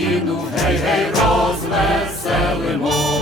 Україну, гей, гей, розвеселимо.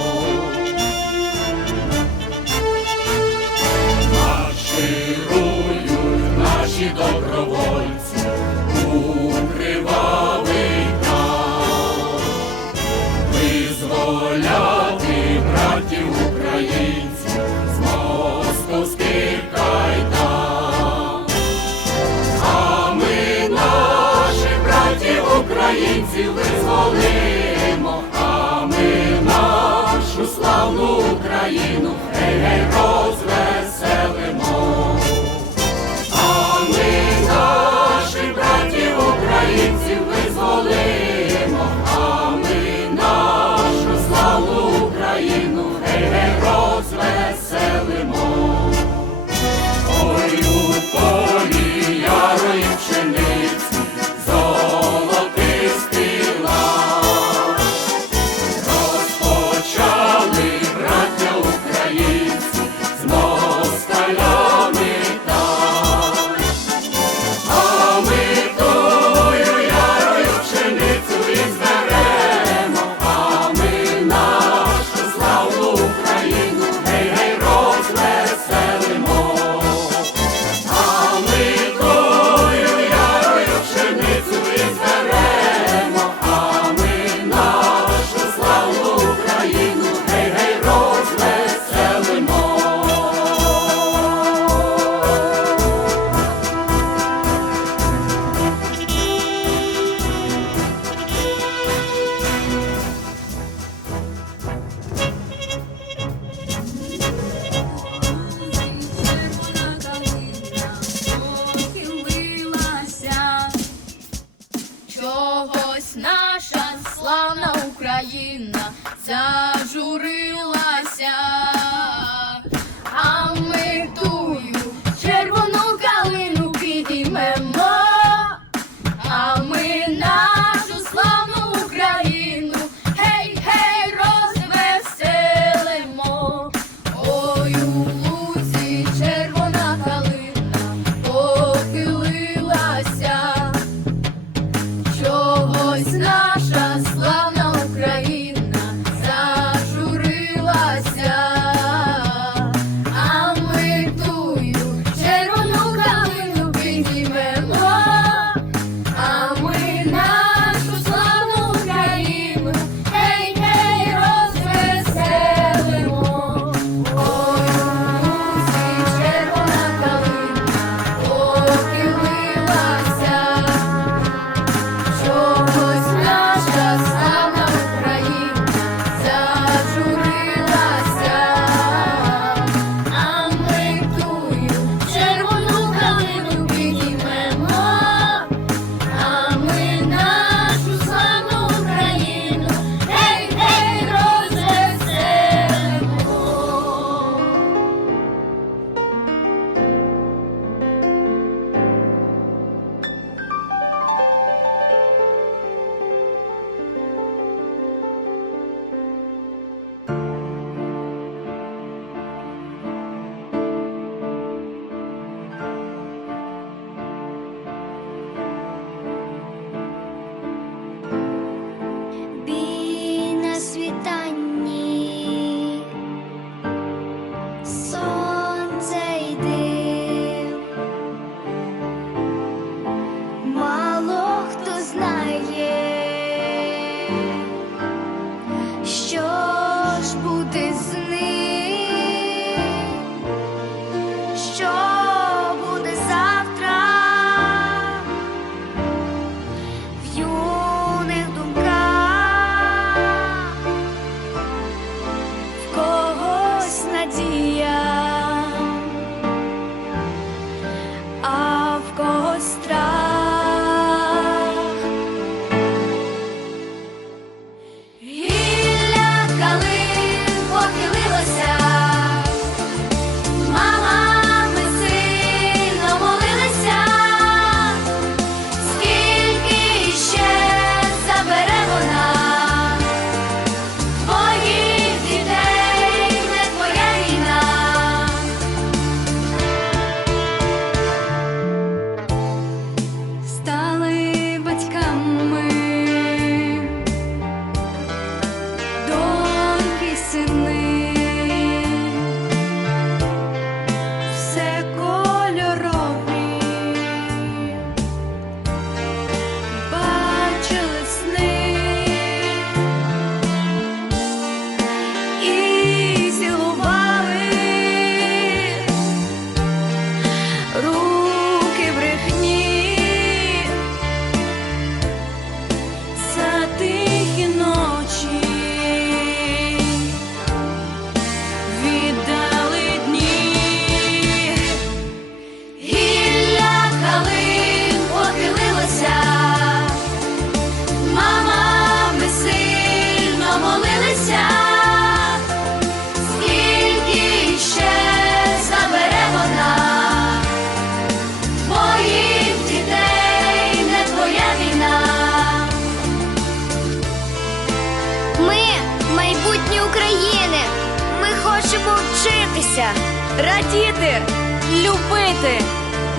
Любити,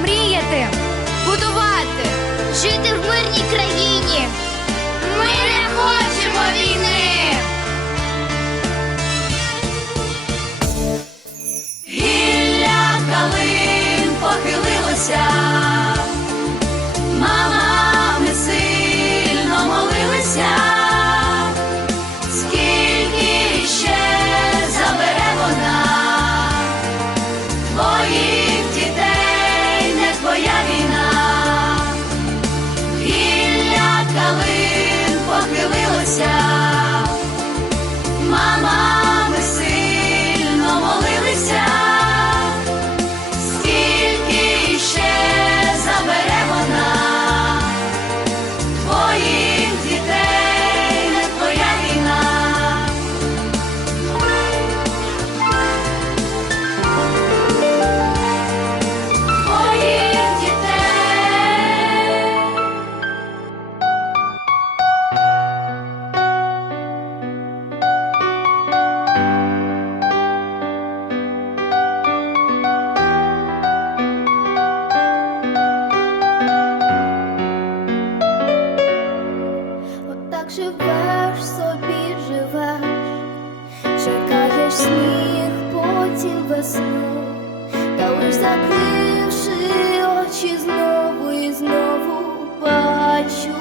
мріяти, будувати, жити в мирній країні. Ми не хочемо війни. Гілля калин похилилося, сніг, потім весну, та лиш закривши очі знову і знову бачу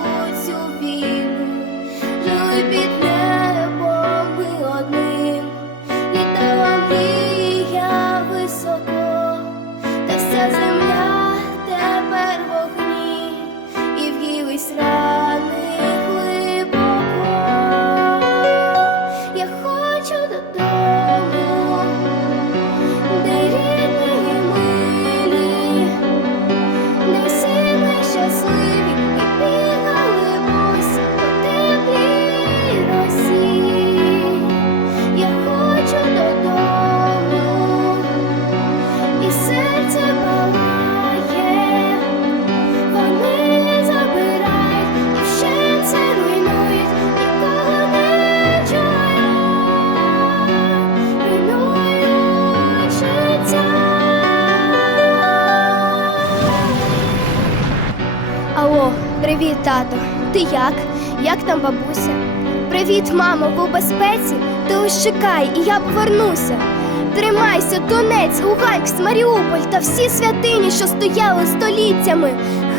Ти як? Як там бабуся? Привіт, мамо, у безпеці? Ти ось чекай, і я повернуся. Тримайся, Донець, Луганськ, Маріуполь та всі святині, що стояли століттями.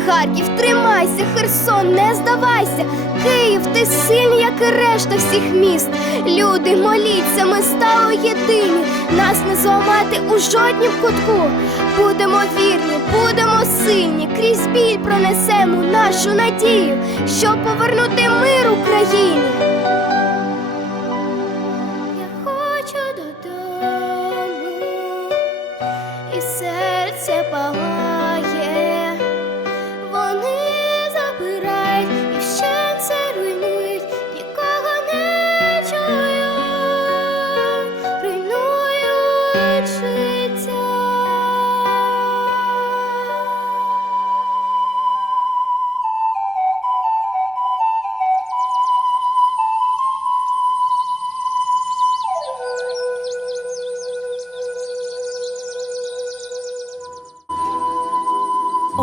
Харків, тримайся, Херсон, не здавайся. Київ, ти сильний, як і решта всіх міст. Люди, моліться, ми стали єдині. Нас не зламати у жоднім кутку. Будемо вірні, будемо сильні, крізь біль пронесемо нашу надію, щоб повернути мир Україні.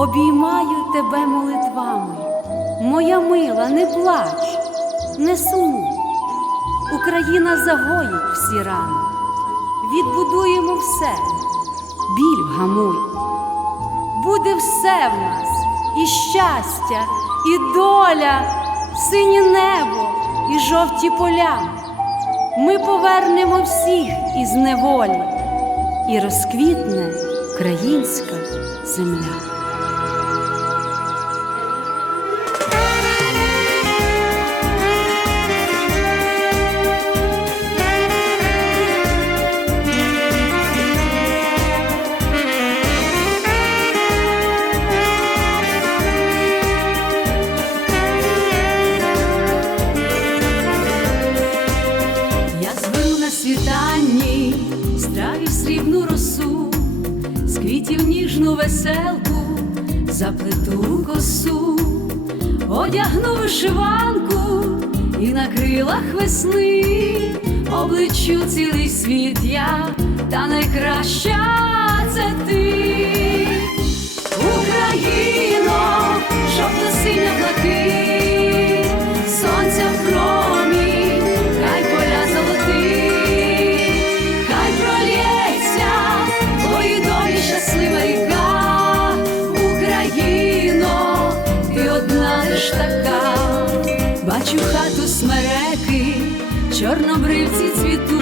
Обіймаю тебе молитвами, моя мила, не плач, не сумуй. Україна загоїть всі рани, відбудуємо все, біль вгамуй. Буде все в нас, і щастя, і доля, синє небо, і жовті поля. Ми повернемо всіх із неволі, і розквітне українська земля. Крилах весни. Обличчю цілий світ я, та найкраща це ти, Україно, жовто-синя блакить, сонця в промінь, хай поля золоті, хай пролється твої долі щаслива Україно, ти одна лиш така, бачу хату чорнобривці цвітуть,